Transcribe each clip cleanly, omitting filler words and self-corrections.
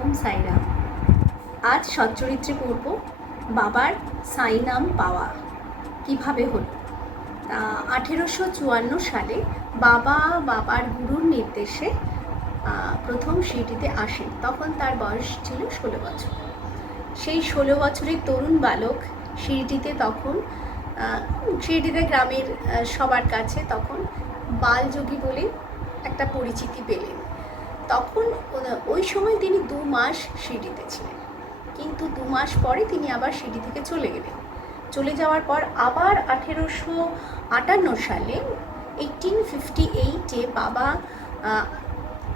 ওম সাইরাম। আজ সচ্চরিত্রে পড়ব বাবার সাই নাম পাওয়া কিভাবে হলো। 1854 সালে বাবার গুরুর নির্দেশে প্রথম শিরডিতে আসেন। তখন তার বয়স ছিল 16 বছর। সেই 16 বছরের তরুণ বালক শিরডিতে গ্রামের সবার কাছে তখন বালযোগী বলে একটা পরিচিতি পেলেন। তখন ওই সময় তিনি 2 মাস শিরডিতে ছিলেন, কিন্তু 2 মাস পরে তিনি আবার শিরডি থেকে চলে গেলেন। চলে যাওয়ার পর আবার 1858 সালে 1858-এ বাবা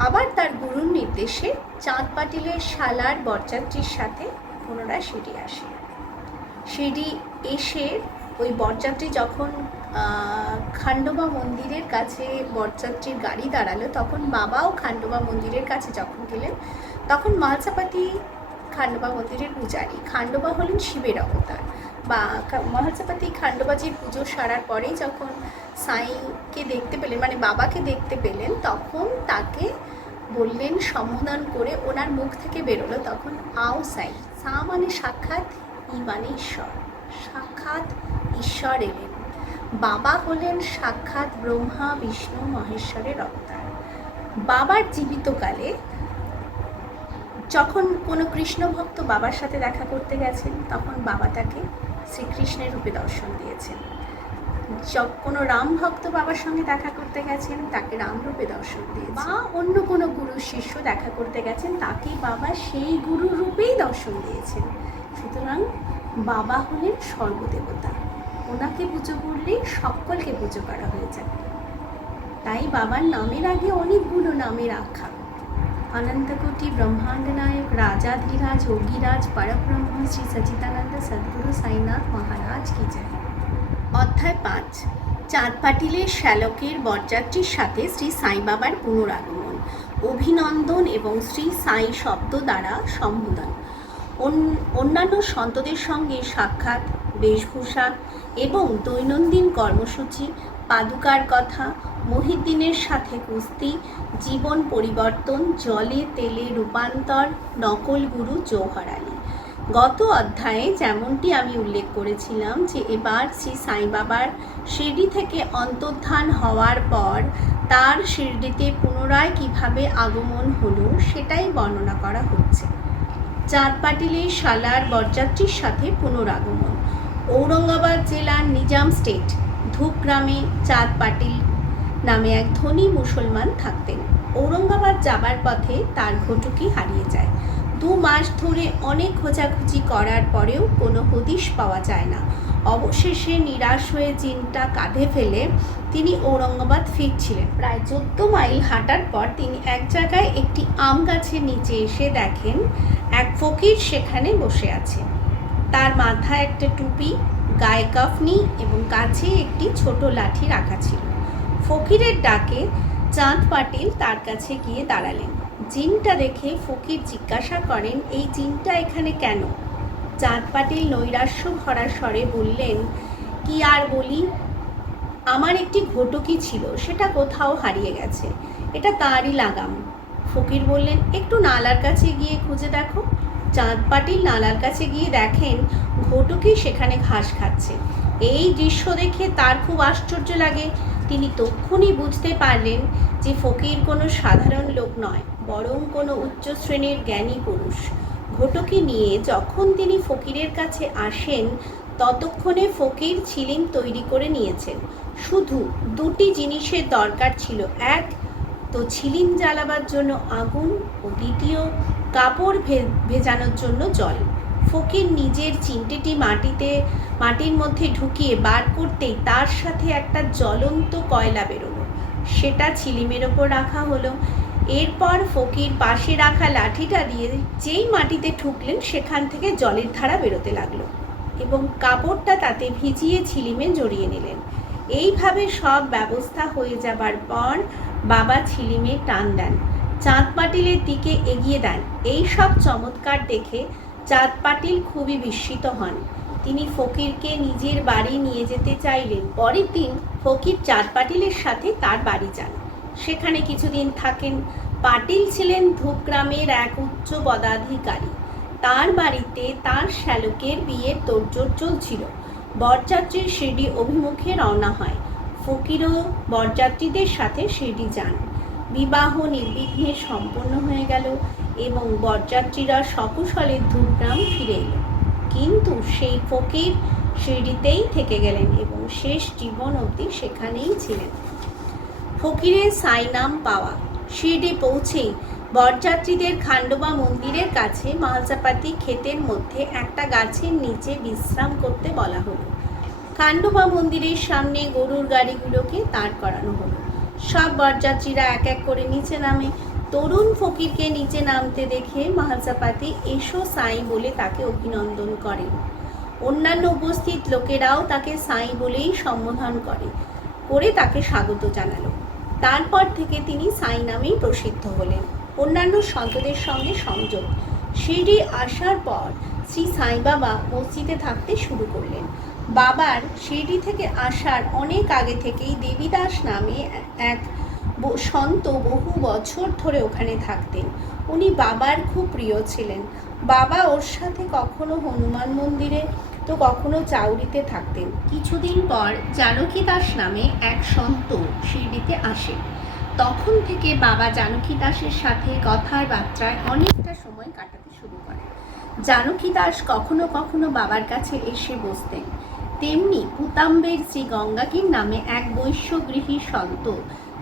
আবার তার গুরুর নির্দেশে চাঁদ পাটিলের শালার বরযাত্রীর সাথে পুনরায় শিরডি আসে। শিরডি এসে ওই বরযাত্রী যখন খান্ডোবা মন্দিরের কাছে বরযাত্রীর গাড়ি দাঁড়ালো, তখন বাবাও খান্ডোবা মন্দিরের কাছে যখন গেলেন, তখন মালসাপাতি খান্ডোবা মন্দিরের পূজারী। খান্ডোবা হলেন শিবের অবতার। বা মালসাপাতি খান্ডোবাজির পুজো সারার পরেই যখন সাইকে দেখতে পেলেন, মানে বাবাকে দেখতে পেলেন, তখন তাকে বললেন, সম্বোধন করে ওনার মুখ থেকে বেরোলো তখন আও সাই। সা মানে সাক্ষাৎ, ই মানে ঈশ্বর। সাক্ষাৎ ঈশ্বর এলেন। বাবা হলেন সাক্ষাৎ ব্রহ্মা বিষ্ণু মহেশ্বরের অবতার। বাবার জীবিতকালে যখন কোনো কৃষ্ণ ভক্ত বাবার সাথে দেখা করতে গেছেন, তখন বাবা তাকে শ্রীকৃষ্ণের রূপে দর্শন দিয়েছেন। কোনো রাম ভক্ত বাবার সঙ্গে দেখা করতে গেছেন, তাকে রাম রূপে দর্শন দিয়েছেন। বা অন্য কোনো গুরু শিষ্য দেখা করতে গেছেন, তাকে বাবা সেই গুরু রূপেই দর্শন দিয়েছেন। সুতরাং বাবা হলেন সর্বদেবতা। ওনাকে পুজো করলে সকলকে পুজো করা হয়ে যাবে। তাই বাবার নামের আগে অনেকগুলো নামের আখ্যা। অনন্তকোটি ব্রহ্মাণ্ড নায়ক রাজাধিরাজ যোগীরাজ পরব্রহ্ম শ্রী সচিদানন্দ সদ্গুরু সাইনাথ মহারাজ কি জয়। অধ্যায় 5। চাঁদ পাটিলের শ্যালকের বরযাত্রীর সাথে শ্রী সাই বাবার পুনরাগমন, অভিনন্দন এবং শ্রী সাই শব্দ দ্বারা সম্বোধন, অন্যান্য সন্তদের সঙ্গে সাক্ষাৎ, বেশভূষা এবং দৈনন্দিন কর্মসূচি, পাদুকার কথা, মহিউদ্দিনের সাথে কুস্তি, জীবন পরিবর্তন, জলে তেলে রূপান্তর, নকল গুরু জওহর আলী। গত অধ্যায়ে যেমনটি আমি উল্লেখ করেছিলাম যে এবার শ্রী সাই বাবার শিরডি থেকে অন্তর্ধান হওয়ার পর তার শিরডিতে পুনরায় কিভাবে আগমন হলো সেটাই বর্ণনা করা হচ্ছে। চাঁদ পাটিলের শালার বরযাত্রীর সাথে পুনরাগমন। ঔরঙ্গাবাদ জেলার নিজাম স্টেট ধূপ গ্রামে চাঁদ পাটিল নামে এক ধনী মুসলমান থাকতেন। ঔরঙ্গাবাদ যাবার পথে তার ঘটুকি হারিয়ে যায়। 2 মাস ধরে অনেক খোঁজাখুঁজি করার পরেও কোনো হদিশ পাওয়া যায় না। অবশেষে নিরাশ হয়ে চিন্তা কাঁধে ফেলে তিনি ঔরঙ্গাবাদ ফিরছিলেন। প্রায় 14 মাইল হাঁটার পর তিনি এক জায়গায় একটি আম গাছের নিচে এসে দেখেন এক ফকির সেখানে বসে আছে। তার মাথায় একটা টুপি, গায়ে কাফনি এবং কাছে একটি ছোট লাঠি রাখা ছিল। ফকিরের ডাকে চাঁদ পাটিল তার কাছে গিয়ে দাঁড়ালেন। জিনটা দেখে ফকির জিজ্ঞাসা করেন, এই জিনটা এখানে কেন? চাঁদ পাটিল নৈরাশ্য ভরা স্বরে বললেন, কি আর বলি, আমার একটি ঘটকি ছিল, সেটা কোথাও হারিয়ে গেছে, এটা তারই লাগাম। ফকির বললেন, একটু নালার কাছে গিয়ে খুঁজে দেখো। চাঁদ পাটিল নালার কাছে গিয়ে দেখেন ঘটকি সেখানে ঘাস খাচ্ছে। এই দৃশ্য দেখে তার খুব আশ্চর্য লাগে। তিনি তক্ষুনি বুঝতে পারলেন যে ফকির কোনো সাধারণ লোক নয়, বরং কোনো উচ্চ শ্রেণীর জ্ঞানী পুরুষ। ঘটকি নিয়ে যখন তিনি ফকিরের কাছে আসেন, ততক্ষণে ফকির ছিলিম তৈরি করে নিয়েছেন। শুধু 2টি জিনিসের দরকার ছিল, এক তো ছিলিম জ্বালাবার জন্য আগুন, ও দ্বিতীয় কাপড় ভেজানোর জন্য জল। ফকির নিজের চিমটেটি মাটির মধ্যে ঢুকিয়ে বার করতেই তার সাথে একটা জ্বলন্ত কয়লা বেরোলো। সেটা ছিলিমের ওপর রাখা হলো। এরপর ফকির পাশে রাখা লাঠিটা দিয়ে যেই মাটিতে ঠুকলেন, সেখান থেকে জলের ধারা বেরোতে লাগলো এবং কাপড়টা তাতে ভিজিয়ে ছিলিমে জড়িয়ে নিলেন। এইভাবে সব ব্যবস্থা হয়ে যাবার পর বাবা ছিলিমে টান দেন, চাঁদ পাটিলের দিকে এগিয়ে দেন। এই সব চমৎকার দেখে চাঁদ পাটিল খুবই বিস্মিত হন। তিনি ফকিরকে নিজের বাড়ি নিয়ে যেতে চাইলেন। পরের দিন ফকির চাঁদ পাটিলের সাথে তার বাড়ি যান। সেখানে কিছুদিন থাকেন। পাটিল ছিলেন ধূপগ্রামের এক উচ্চ পদাধিকারী। তার বাড়িতে তার শ্যালকের বিয়ের তোড়জোড় চলছিল। বরযাত্রীর শিরডি অভিমুখে রওনা হয়। ফকিরও বরযাত্রীদের সাথে শিরডি যান। বিবাহ নির্বিঘ্নে সম্পন্ন হয়ে গেল এবং বরযাত্রীরা সকুশলে ধূপগ্রাম ফিরে এলো। কিন্তু সেই ফকির শিরডিতেই থেকে গেলেন এবং শেষ জীবন অবধি সেখানেই ছিলেন। ফকিরের সাই নাম পাওয়া। শিরডি পৌঁছেই বরযাত্রীদের খান্ডোবা মন্দিরের কাছে মালসাপাতি ক্ষেতের মধ্যে একটা গাছের নিচে বিশ্রাম করতে বলা হলো। খান্ডোবা মন্দিরের সামনে গরুর গাড়িগুলোকে দাঁড় করানো হলো। সব বরযাত্রীরা এক এক করে নিচে নামে। তরুণ ফকিরকে নিচে নামতে দেখে মালসাপাতি এসো সাই বলে তাকে অভিনন্দন করেন। অন্যান্য উপস্থিত লোকেরাও তাকে সাই বলেই সম্বোধন করে তাকে স্বাগত জানালো। তারপর থেকে তিনি সাই নামেই প্রসিদ্ধ হলেন। অন্যান্য সন্তদের সঙ্গে সংযোগ। শিরডি আসার পর শ্রী সাই বাবা মসজিদে থাকতে শুরু করলেন। বাবার শিরডি থেকে আসার অনেক আগে থেকেই দেবীদাস নামে এক সন্ত বহু বছর ধরে ওখানে থাকতেন। উনি বাবার খুব প্রিয় ছিলেন। বাবা ওর সাথে কখনো হনুমান মন্দিরে তো কখনো চাউরিতে থাকতেন। কিছুদিন পর জানকী দাস নামে এক সন্ত শিরডিতে আসেন। তখন থেকে বাবা জানকী দাসের সাথে কথার বার্তায় অনেকটা সময় কাটাতে শুরু করেন। জানকী দাস কখনো কখনো বাবার কাছে এসে বসতেন। তেমনি পুতাম্বের শ্রী গঙ্গাকির নামে এক বৈশ্যগৃহী সন্ত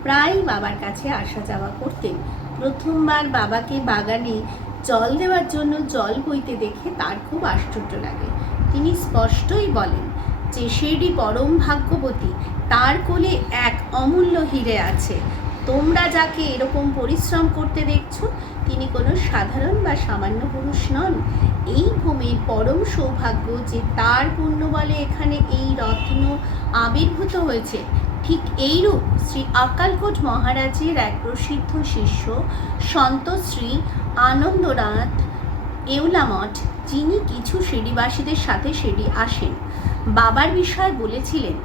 প্রায় বাবার কাছে আসা যাওয়া করতেন। প্রথমবার বাবাকে বাগানে জল দেওয়ার জন্য জল বইতে দেখে তার খুব আশ্চর্য লাগে। তিনি স্পষ্টই বলেন যে শিরডি পরম ভাগ্যবতী, তার কোলে এক অমূল্য হীরে আছে। তোমরা যাকে এরকম পরিশ্রম করতে দেখছো তিনি কোনো সাধারণ বা সামান্য পুরুষ নন। এই ভূমির পরম সৌভাগ্য যে তার পুণ্য বলে এখানে এই রত্ন আবির্ভূত হয়েছে। ঠিক এইরূপ শ্রী আকালকোট মহারাজের এক প্রসিদ্ধ শিষ্য সন্ত শ্রী আনন্দনাথ এউলামঠ, যিনি কিছু শিরডিবাসীদের সাথে শিরডি আসেন, বাবার বিষয়ে বলেছিলেন,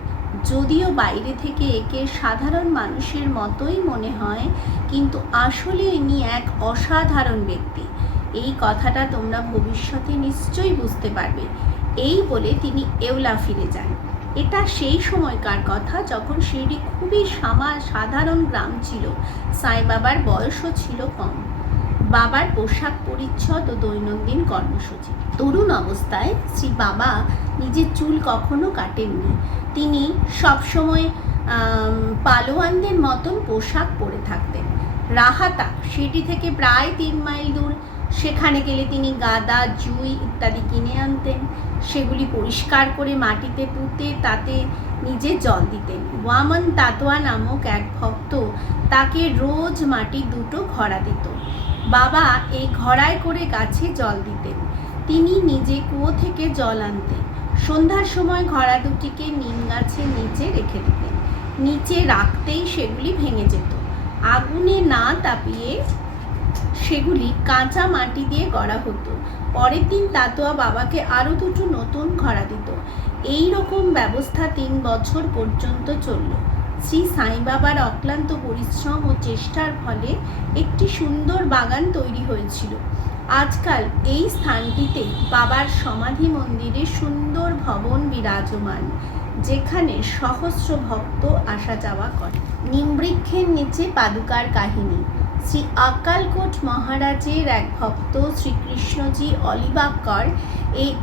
যদিও বাইরে থেকে একে সাধারণ মানুষের মতোই মনে হয়, কিন্তু আসলে ইনি এক অসাধারণ ব্যক্তি। এই কথাটা তোমরা ভবিষ্যতে নিশ্চয়ই বুঝতে পারবে। এই বলে তিনি এওলা ফিরে যান। এটা সেই সময়কার কথা যখন শিরডি খুবই সাধারণ গ্রাম ছিল। সাই বাবার বয়সও ছিল কম। বাবার পোশাক পরিচ্ছদ ও দৈনন্দিন কর্মসূচি। তরুণ অবস্থায় শ্রী বাবা নিজের চুল কখনো কাটেননি। তিনি সবসময় পালোয়ানদের মতন পোশাক পরে থাকতেন। রাহাতা শিরডি থেকে প্রায় 3 মাইল দূর। সেখানে গেলে তিনি গাদা, জুই ইত্যাদি কিনে আনতেন। সেগুলি পরিষ্কার করে মাটিতে পুঁতে তাতে নিজে জল দিতেন। ওয়ামন তাতোয়া নামক এক ভক্ত তাকে রোজ মাটির 2টো ঘড়া দিত। বাবা এই ঘড়ায় করে গাছে জল দিতেন। তিনি নিজে কুয়ো থেকে জল আনতেন। সন্ধ্যার সময় ঘড়া দুটিকে নিম গাছের নিচে রেখে দিতেন। নিচে রাখতেই সেগুলি ভেঙে যেত। আগুনে না তাপিয়ে সেগুলি কাঁচা মাটি দিয়ে গড়া হতো। পরের দিন তাতোয়া বাবাকে আরও 2টো নতুন ঘড়া দিত। এই রকম ব্যবস্থা 3 বছর পর্যন্ত চলল। শ্রী সাই বাবার অক্লান্ত পরিশ্রম ও চেষ্টার ফলে একটি সুন্দর বাগান তৈরি হয়েছিল। আজকাল এই স্থানটিতে বাবার সমাধি মন্দিরে সুন্দর ভবন বিরাজমান, যেখানে সহস্র ভক্ত আসা যাওয়া করে। নিমবৃক্ষের নিচে পাদুকার কাহিনী। শ্রী আকালকোট মহারাজের এক ভক্ত শ্রীকৃষ্ণজি অলিবাগকর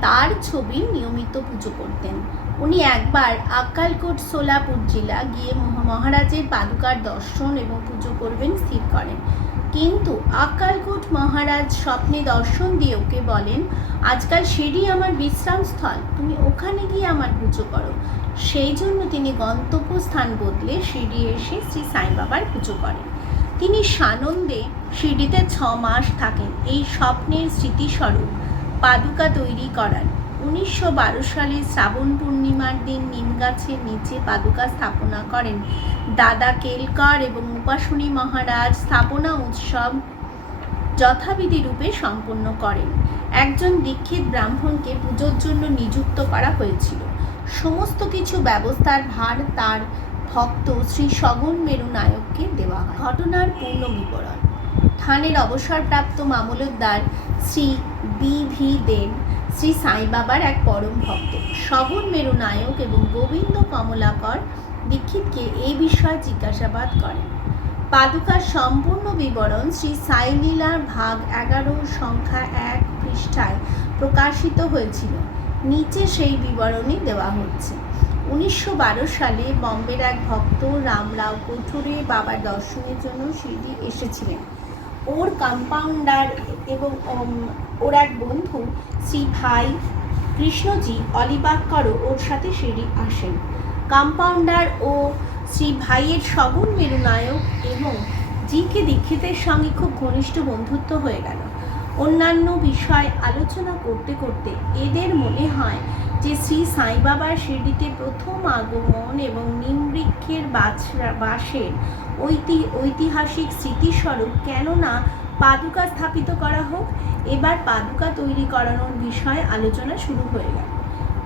তার ছবি নিয়মিত পুজো করতেন। উনি একবার আকালকোট সোলাপুর জেলা গিয়ে মহারাজের পাদুকার দর্শন এবং পুজো করবেন স্থির করেন। কিন্তু আকালকোট মহারাজ স্বপ্নে দর্শন দিয়ে ওকে বলেন, আজকাল শিরডি আমার বিশ্রামস্থল, তুমি ওখানে গিয়ে আমার পুজো করো। সেই জন্য তিনি গন্তব্যস্থান বদলে শিরডি এসে শ্রী সাই বাবার পুজো করেন। তিনি সানন্দে শিরডিতে 6 মাস থাকেন। এই স্বপ্নের স্মৃতিস্বরূপ পাদুকা তৈরি করান। 1912 সালে শ্রাবণ পূর্ণিমার দিন নিম গাছের নিচে পাদুকা স্থাপনা করেন। দাদা কেলকর এবং উপাসনী মহারাজ স্থাপনা উৎসব যথাবিধি রূপে সম্পন্ন করেন। একজন দীক্ষিত ব্রাহ্মণকে পুজোর জন্য নিযুক্ত করা হয়েছিল। সমস্ত কিছু ব্যবস্থার ভার তার ভক্ত শ্রী সগন মেরু নায়ককে দেওয়া হয়। ঘটনার পূর্ণ বিবরণ। থানের অবসরপ্রাপ্ত মামলতদার শ্রী বি.ভি. দেব শ্রী সাই বাবার এক পরম ভক্ত। শবন মেরু নায়ক এবং গোবিন্দ কমলাকর দীক্ষিতকে এই বিষয়ে জিজ্ঞাসাবাদ করেন। পাদুকার সম্পূর্ণ বিবরণ শ্রী সাই লীলার ভাগ 11 সংখ্যা 1 পৃষ্ঠায় প্রকাশিত হয়েছিল। নিচে সেই বিবরণী দেওয়া হচ্ছে। 1912 সালে বম্বের এক ভক্ত রামরাও কোঠুরে বাবার দর্শনের জন্য শিরডি এসেছিলেন। ওর কম্পাউন্ডার এবং ওর এক বন্ধু শ্রী ভাই কৃষ্ণজি অলিবাক্করও ওর সাথে শিরডি আসেন। কম্পাউন্ডার ও শ্রী ভাইয়ের শবন মেরু নায়ক এবং জি.কে. দীক্ষিতের সঙ্গে খুব ঘনিষ্ঠ বন্ধুত্ব হয়ে গেল। অন্যান্য বিষয় আলোচনা করতে করতে এদের মনে হয় যে শ্রী সাই বাবার শিরডিতে প্রথম আগমন এবং নিমবৃক্ষের বাসের ঐতিহাসিক স্মৃতিস্বরূপ কেননা পাদুকা স্থাপিত করা হোক। এবার পাদুকা তৈরি করানোর বিষয়ে আলোচনা শুরু হয়ে গেল।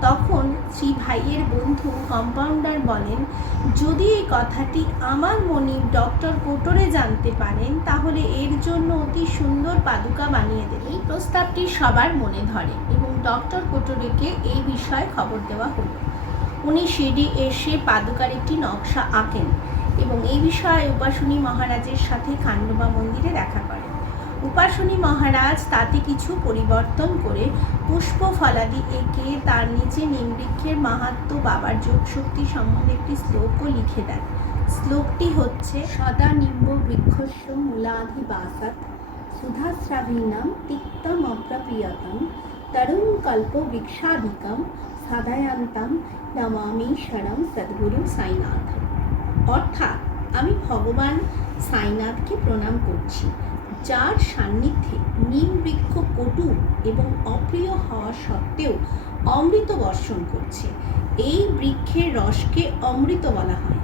তখন শ্রী ভাইয়ের বন্ধু কম্পাউন্ডার বলেন, যদি এই কথাটি আমার মনিব ডক্টর কোটরে জানতে পারেন তাহলে এর জন্য অতি সুন্দর পাদুকা বানিয়ে দেবে। এই প্রস্তাবটি সবার মনে ধরে এবং ডক্টর কোটরেকে এই বিষয়ে খবর দেওয়া হলো। উনি শিরডি এসে পাদুকার একটি নকশা আঁকেন এবং এই বিষয়ে উপাসনী মহারাজের সাথে খান্ডবা মন্দিরে দেখা করেন। উপাসনী মহারাজ তাতে কিছু পরিবর্তন করে পুষ্প ফলাদি এঁকে তার নিচে নিমবৃক্ষের মাহাত্ম্য বাবার যোগ শক্তি সম্বন্ধে একটি শ্লোকও লিখে দেন। শ্লোকটি হচ্ছে, সদা নিম্ব বৃক্ষস্য মূলাধিবাসাৎ সুধাস্রাবীনাম তিক্তম অপ্রপ্রিয়তম তরুণ কল্প বৃক্ষাধিকম সাধায়ান্তাম নমামি শরম সদ্গুরু সাইনাথ। অর্থাৎ আমি ভগবান সাইনাথকে প্রণাম করছি, যার সান্নিধ্যে নিম বৃক্ষ কটু এবং অপ্রিয় হওয়া সত্ত্বেও অমৃত বর্ষণ করছে। এই বৃক্ষের রসকে অমৃত বলা হয়।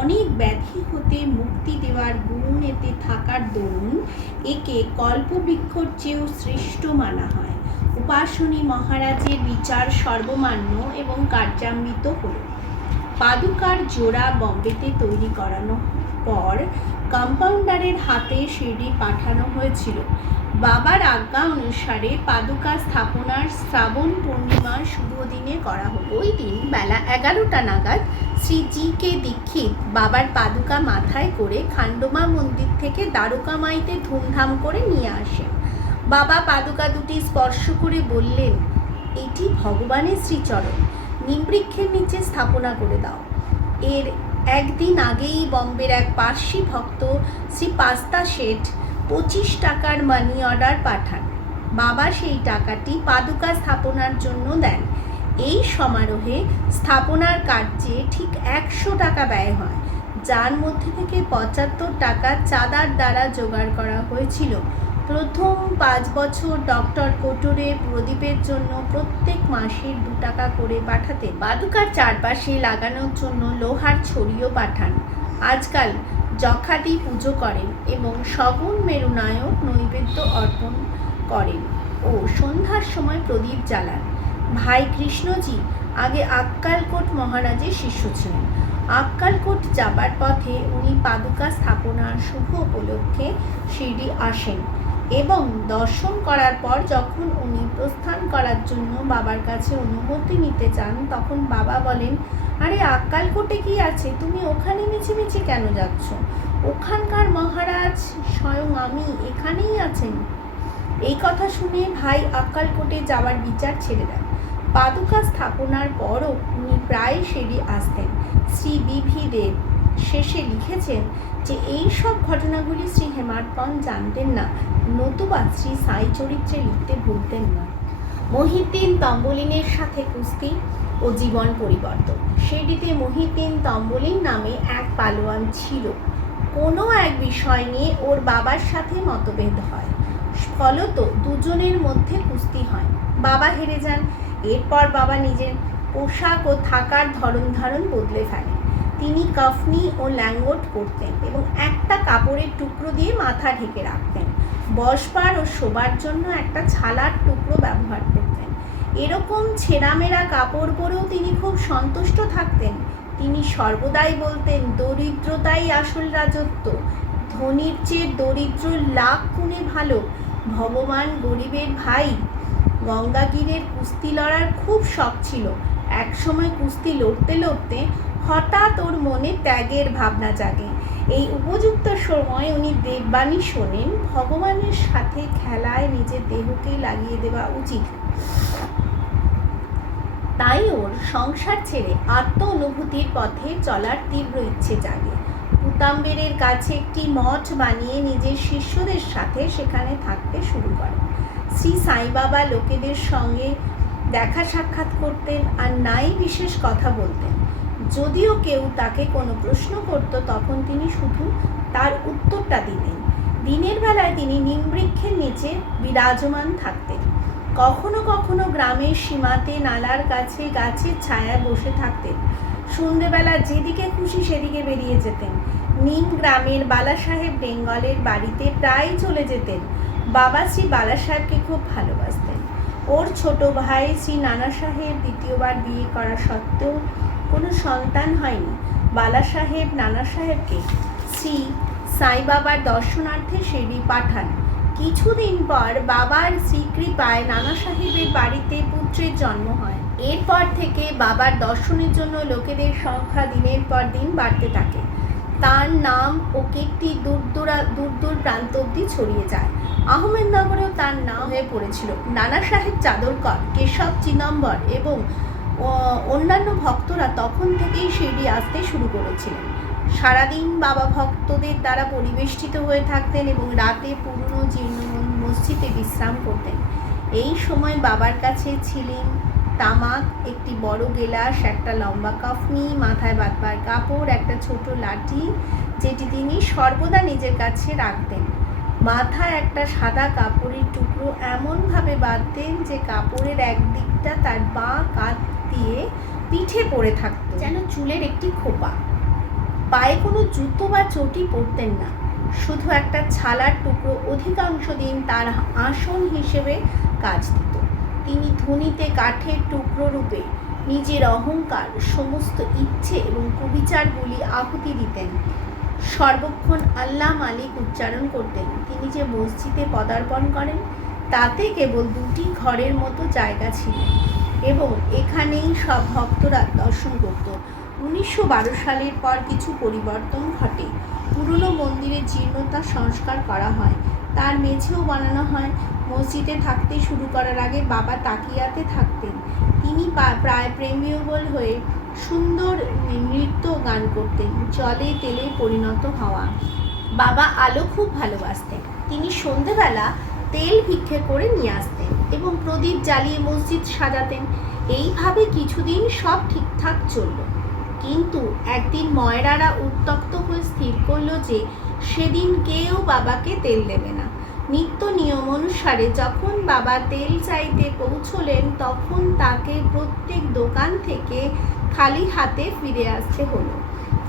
অনেক ব্যাধি হতে মুক্তি দেওয়ার গুণ এতে থাকার দরুন একে কল্পবৃক্ষর চেয়েও শ্রেষ্ঠ মানা হয়। উপাসনী মহারাজের বিচার সর্বমান্য এবং কার্যান্বিত হল। পাদুকার জোড়া বম্বেতে তৈরি করানোর পর কম্পাউন্ডারের হাতে শিরডি পাঠানো হয়েছিল। বাবার আজ্ঞা অনুসারে পাদুকা স্থাপনার শ্রাবণ পূর্ণিমার শুভ দিনে করা হলো। ওই দিন বেলা 11টা নাগাদ শ্রী জি.কে. দীক্ষিত বাবার পাদুকা মাথায় করে খান্ডবা মন্দির থেকে দ্বারকামাইতে ধুমধাম করে নিয়ে আসেন। বাবা পাদুকা দুটি স্পর্শ করে বললেন, এটি ভগবানের শ্রীচরণ, নিমবৃক্ষের নিচে স্থাপনা করে দাও। এর একদিন আগেই বম্বের এক পার্সি ভক্ত শ্রী পাস্তা শেঠ 25 টাকার মানি অর্ডার পাঠান। বাবা সেই টাকাটি পাদুকা স্থাপনার জন্য দেন। এই সমারোহে স্থাপনার কার্যে ঠিক 100 টাকা ব্যয় হয়, যার মধ্যে থেকে 75 টাকা চাঁদার দ্বারা জোগাড় করা হয়েছিল। প্রথম 5 বছর ডক্টর কোটরে প্রদীপের জন্য প্রত্যেক মাসে 2 টাকা করে পাঠাতেন। পাদুকার চারপাশে লাগানোর জন্য লোহার ছড়িও পাঠান। আজকাল যক্ষাদি পুজো করেন এবং শবন মেরু নায়ক নৈবেদ্য অর্পণ করেন ও সন্ধ্যার সময় প্রদীপ জ্বালান। ভাই কৃষ্ণজি আগে আক্কালকোট মহারাজের শিষ্য ছিলেন। আক্কালকোট যাবার পথে উনি পাদুকা স্থাপনার শুভ উপলক্ষে শিরডি আসেন এবং দর্শন করার পর যখন উনি প্রস্থান করার জন্য বাবার কাছে অনুমতি নিতে চান, তখন বাবা বলেন, আরে আক্কালকোটে কি আছে, তুমি ওখানে মিছিমিছি কেন যাচ্ছ? ওখানকার মহারাজ স্বয়ং আমি এখানেই আছেন। এই কথা শুনে ভাই আক্কালকোটে যাওয়ার বিচার ছেড়ে দেন। পাদুকা স্থাপনার পরও উনি প্রায় শিরডি আসতেন। শ্রী বি.ভি. দেব শেষে লিখেছেন যে এই সব ঘটনাগুলি শ্রী হেমাডপন্থ জানতেন না, নতুবা শ্রী সাই চরিত্রে লিখতে ভুলতেন না। মহিউদ্দিন তম্বলিনের সাথে কুস্তি ও জীবন পরিবর্তন। শিরডিতে মহিউদ্দিন তম্বলিন নামে এক পালোয়ান ছিল। কোনো এক বিষয় নিয়ে ওর বাবার সাথে মতভেদ হয়, ফলত দুজনের মধ্যে কুস্তি হয়। বাবা হেরে যান। এরপর বাবা নিজের পোশাক ও থাকার ধরন বদলে ফেলেন। তিনি কাফনি ও ল্যাঙ্গট পরতেন এবং একটা কাপড়ের টুকরো দিয়ে মাথা ঢেকে রাখতেন। বসবার ও শোবার জন্য একটা ছালার টুকরো ব্যবহার করতেন। এরকম ছেঁড়ামেরা কাপড় পরেও তিনি খুব সন্তুষ্ট থাকতেন। তিনি সর্বদাই বলতেন, দরিদ্রতাই আসল রাজত্ব, ধনীর চেয়ে দরিদ্র লাখ গুণে ভালো। ভগবান গরিবের ভাই। গঙ্গাগীরের কুস্তি লড়ার খুব শখ ছিল। একসময় কুস্তি লড়তে লড়তে হঠাৎ ওর মনে ত্যাগের ভাবনা জাগে। এই উপযুক্ত সময় উনি দেববাণী শোনেন, ভগবানের সাথে খেলায় নিজের দেহকে লাগিয়ে দেওয়া উচিত। তাই ওর সংসার ছেড়ে আত্ম অনুভূতির পথে চলার তীব্র ইচ্ছে জাগে। পুতাম্বেরের কাছে একটি মঠ বানিয়ে নিজের শিষ্যদের সাথে সেখানে থাকতে শুরু করে। শ্রী সাই বাবা লোকেদের সঙ্গে দেখা সাক্ষাৎ করতেন আর নাই বিশেষ কথা বলতেন। যদিও কেউ তাকে কোনো প্রশ্ন করত তখন তিনি শুধু তার উত্তরটা দিতেন। দিনের বেলায় তিনি নিমবৃক্ষের নিচে বিরাজমান থাকতেন। কখনো কখনো গ্রামের সীমাতে নালার কাছে গাছের ছায়ায় বসে থাকতেন। সন্ধ্যেবেলা যেদিকে খুশি সেদিকে বেরিয়ে যেতেন। নিম গ্রামের বালা সাহেব বেঙ্গলের বাড়িতে প্রায় চলে যেতেন। বাবা শ্রী বালা সাহেবকে খুব ভালোবাসতেন। ওর ছোট ভাই শ্রী নানা সাহেব দ্বিতীয়বার বিয়ে করা সত্ত্বেও কোনো সন্তান হয়নি। বালা সাহেব নানা সাহেবকে শ্রী সাই বাবার দর্শনার্থে শিরডি পাঠান। কিছুদিন পর বাবার শ্রীকৃপায় নানা সাহেবের বাড়িতে পুত্রের জন্ম হয়। এরপর থেকে বাবার দর্শনের জন্য লোকেদের সংখ্যা দিনের পর দিন বাড়তে থাকে। তার নাম ও কীর্তি দূর দূর প্রান্ত অব্দি ছড়িয়ে যায়। আহমেদনগরেও তার নাম হয়ে পড়েছিল। নানা সাহেব চাদরকর, কেশব চিদম্বর এবং অন্যান্য ভক্তরা তখন থেকেই শিরডি আসতে শুরু করেছিলেন। সারাদিন বাবা ভক্তদের দ্বারা পরিবেষ্টিত হয়ে থাকতেন এবং রাতে পুরনো জীর্ণ মসজিদে বিশ্রাম করতেন। এই সময় বাবার কাছে ছিলেন তামাক, একটি বড় গেলাস, একটা লম্বা কাফনি, মাথায় বাঁধবার কাপড়, একটা ছোট লাঠি যেটি তিনি সর্বদা নিজের কাছে রাখতেন। মাথায় একটা সাদা কাপড়ের টুকরো এমনভাবে বাঁধতেন যে কাপড়ের একদিকটা তার বাঁ কাঁধ দিয়ে পিঠে পড়ে থাকত যেন চুলের একটি খোপা। পায়ে কোনো জুতো বা চটি পরতেন না, শুধু একটা ছালার টুকরো অধিকাংশ দিন তার আসন হিসেবে কাজ দিত। তিনি ধুনিতে কাঠের টুকরো রূপে নিজের অহংকার, সমস্ত ইচ্ছে এবং কুবিচারগুলি আহুতি দিতেন। সর্বক্ষণ আল্লাহ মালিক উচ্চারণ করতেন। তিনি যে মসজিদে পদার্পণ করেন তাতে কেবল দুটি ঘরের মতো জায়গা ছিল এবং এখানেই সব ভক্তরা দর্শন করত। 1912 সালের পর কিছু পরিবর্তন ঘটে। পুরনো মন্দিরের জীর্ণতা সংস্কার করা হয়, তার মেঝেও বানানো হয়। মসজিদে থাকতে শুরু করার আগে বাবা তাকিয়াতে থাকতেন। তিনি প্রায় প্রেমবিহ্বল হয়ে সুন্দর নৃত্য গান করতেন। জলে তেলে পরিণত হওয়া। বাবা আলো খুব ভালোবাসতেন। তিনি সন্ধেবেলা তেল ভিক্ষে করে নিয়ে আসতেন এবং প্রদীপ জ্বালিয়ে মসজিদ সাজাতেন। এইভাবে কিছুদিন সব ঠিকঠাক চলল। কিন্তু একদিন ময়রারা উত্তক্ত হয়ে স্থির করলো যে সেদিন কেউ বাবাকে তেল দেবে না। নিত্য নিয়ম অনুসারে যখন বাবা তেল চাইতে পৌঁছলেন তখন তাকে প্রত্যেক দোকান থেকে খালি হাতে ফিরে আসতে হলো।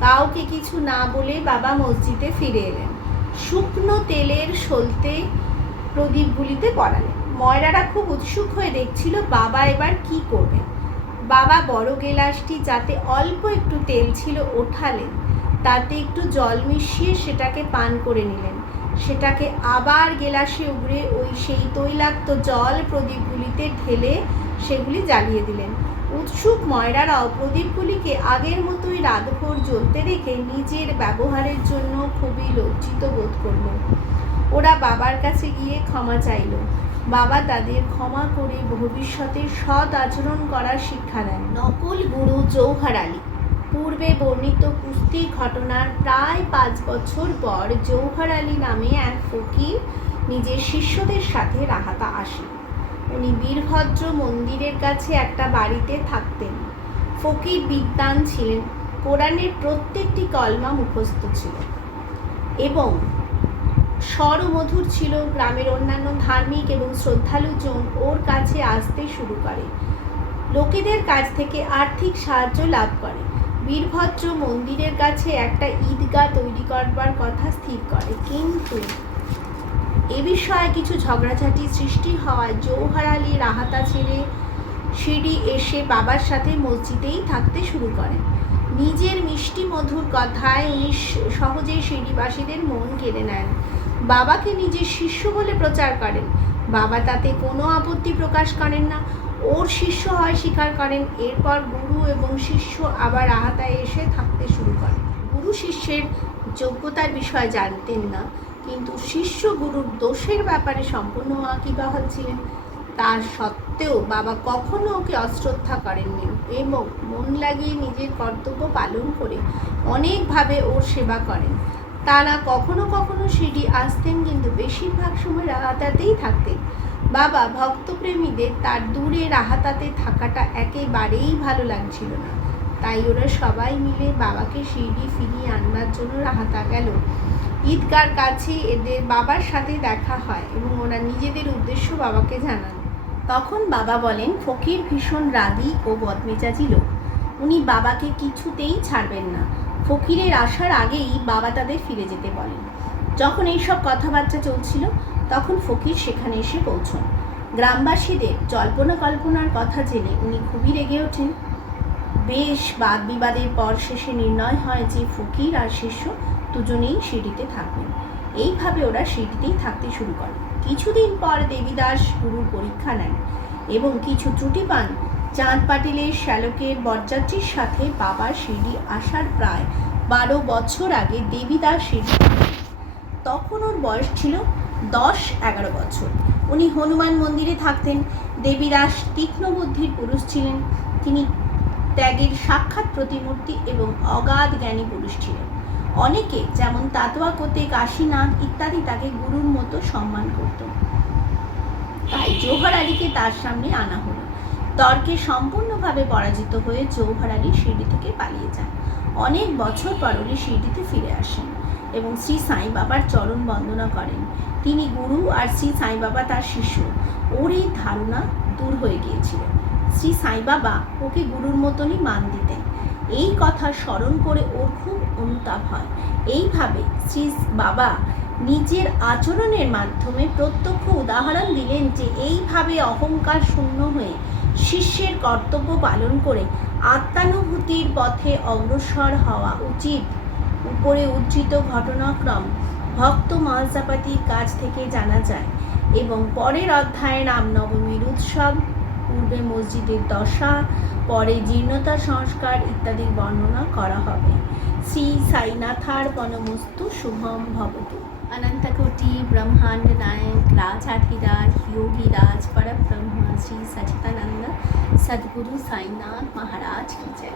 কাউকে কিছু না বলে বাবা মসজিদে ফিরে এলেন। শুকনো তেলের সলতে প্রদীপগুলিতে পড়ালেন। ময়রারা খুব উৎসুক হয়ে দেখছিল বাবা এবার কি করবেন। বাবা বড় গেলাসটি যাতে অল্প একটু তেল ছিল ওঠালেন, তাতে একটু জল মিশিয়ে সেটাকে পান করে নিলেন। সেটাকে আবার গেলাসে উগড়ে সেই তৈলাক্ত জল প্রদীপগুলিতে ঢেলে সেগুলি জ্বালিয়ে দিলেন। উৎসুক ময়রারাও প্রদীপগুলিকে আগের মতোই রাতভর জ্বলতে রেখে নিজের ব্যবহারের জন্য খুবই লজ্জিত বোধ করল। ওরা বাবার কাছে গিয়ে ক্ষমা চাইল। বাবা তাদের ক্ষমা করে ভবিষ্যতে সৎ আচরণ করার শিক্ষা দেন। নকল গুরু জৌহর আলী। পূর্বে বর্ণিত কুস্তির ঘটনার প্রায় 5 বছর পর জৌহর আলী নামে এক ফকির নিজের শিষ্যদের সাথে রাহাতা আসেন। উনি বীরভদ্র মন্দিরের কাছে একটা বাড়িতে থাকতেন। ফকির বিদ্বান ছিলেন, কোরআনের প্রত্যেকটি কলমা মুখস্থ ছিল এবং স্বরমধুর ছিল। গ্রামের অন্যান্য ধার্মিক এবং শ্রদ্ধালুজন ওর কাছে আসতে শুরু করে, লোকেদের কাছ থেকে আর্থিক সাহায্য লাভ করে। বীরভদ্র মন্দিরের কাছে একটা ঈদগাহ তৈরি করবার কথা স্থির করে, কিন্তু এ বিষয়ে কিছু ঝগড়াঝাটি সৃষ্টি হওয়ায় জৌহর আলী রাহাতা ছেড়ে শিরডি এসে বাবার সাথে মসজিদেই থাকতে শুরু করেন। নিজের মিষ্টি মধুর কথায় উনি সহজেই শিরডিবাসীদের মন কেড়ে নেন। বাবাকে নিজের শিষ্য বলে প্রচার করেন। বাবা তাতে কোনো আপত্তি প্রকাশ করেন না, ওর শিষ্য হয় স্বীকার করেন। এরপর গুরু এবং শিষ্য আবার আহাতায় এসে থাকতে শুরু করেন। গুরু শিষ্যের যোগ্যতার বিষয়ে জানতেন না, কিন্তু শিষ্য গুরুর দোষের ব্যাপারে সম্পূর্ণ ওয়াকিবহাল ছিলেন। তার সত্ত্বেও বাবা কখনো ওকে অশ্রদ্ধা করেননি এবং মন লাগিয়ে নিজের কর্তব্য পালন করে অনেকভাবে ওর সেবা করেন। তারা কখনো কখনো শিরডি আসতেন, কিন্তু বেশিরভাগ সময় রাহাতাতেই থাকতেন। বাবা ভক্তপ্রেমীদের তার দূরে রাহাতাতে থাকাটা একেবারেই ভালো লাগছিল না, তাই ওরা সবাই মিলে বাবাকে শিরডি ফিরিয়ে আনবার জন্য রাহাতা গেল। ঈদগার কাছে এদের বাবার সাথে দেখা হয় এবং ওরা নিজেদের উদ্দেশ্য বাবাকে জানান। তখন বাবা বলেন, ফকির ভীষণ রাগী ও বদমেজাজি লোক, উনি বাবাকে কিছুতেই ছাড়বেন না। ফকিরের আসার আগেই বাবা তাদের ফিরে যেতে বলেন। যখন এইসব কথাবার্তা চলছিল তখন ফকির সেখানে এসে পৌঁছন। গ্রামবাসীদের জল্পনা কল্পনার কথা জেনে উনি খুবই রেগে ওঠেন। বেশ বাদ বিবাদের পর শেষে নির্ণয় হয় যে ফকির আর শিষ্য দুজনেই শিরডিতে থাকবেন। এইভাবে ওরা শিরডিতেই থাকতে শুরু করে। কিছুদিন পর দেবীদাস গুরুর পরীক্ষা নেন এবং কিছু ত্রুটি পান। চাঁদ পাটিলের শ্যালকের বরযাত্রীর সাথে বাবার শিরডি আসার প্রায় 12 বছর আগে দেবীদাস শিরডি, তখন ওর বয়স ছিল 10-11 বছর। উনি হনুমান মন্দিরে থাকতেন। দেবীদাস তীক্ষ্ণ বুদ্ধির পুরুষ ছিলেন। তিনি ত্যাগের সাক্ষাৎ প্রতিমূর্তি এবং অগাধ জ্ঞানী পুরুষ ছিলেন। অনেকে যেমন তাতোয়া কোতে, কাশীনাথ ইত্যাদি তাকে গুরুর মতো সম্মান করত। তাই জৌহর আলীকে তার সামনে আনা হলো। তর্কে সম্পূর্ণভাবে পরাজিত হয়ে জৌহর আলী শিরডি থেকে পালিয়ে যান। অনেক বছর পর উনি শিরডিতে ফিরে আসেন এবং শ্রী সাই বাবার চরণ বন্দনা করেন। তিনি গুরু আর শ্রী সাই বাবা তার শিষ্য। ওর এই ধারণা দূর হয়ে গিয়েছিল। শ্রী সাই বাবা ওকে গুরুর মতনই মান দিতেন। এই কথা স্মরণ করে ওর খুব অনুতাপ হয়। এইভাবে শ্রী বাবা নিজের আচরণের মাধ্যমে প্রত্যক্ষ উদাহরণ দিলেন যে এইভাবে অহংকার শূন্য হয়ে শিষ্যের কর্তব্য পালন করে আত্মানুভূতির পথে অগ্রসর হওয়া উচিত। উপরে উদ্ধৃত ঘটনাক্রম ভক্ত মহাজাপাতির কাছ থেকে জানা যায় এবং পরের অধ্যায়ে রামনবমীর উৎসব, পূর্বে মসজিদের দশা, পরে জীর্ণতা সংস্কার ইত্যাদির বর্ণনা করা হবে। শ্রী সাইনাথার্পণমস্তু, শুভম ভবতু। अनंतकोटि ब्रह्मांड नायक राजाधिराज योगीराज परब्रह्म श्री सच्चिदानंद सद्गुरु साईनाथ महाराज की जय।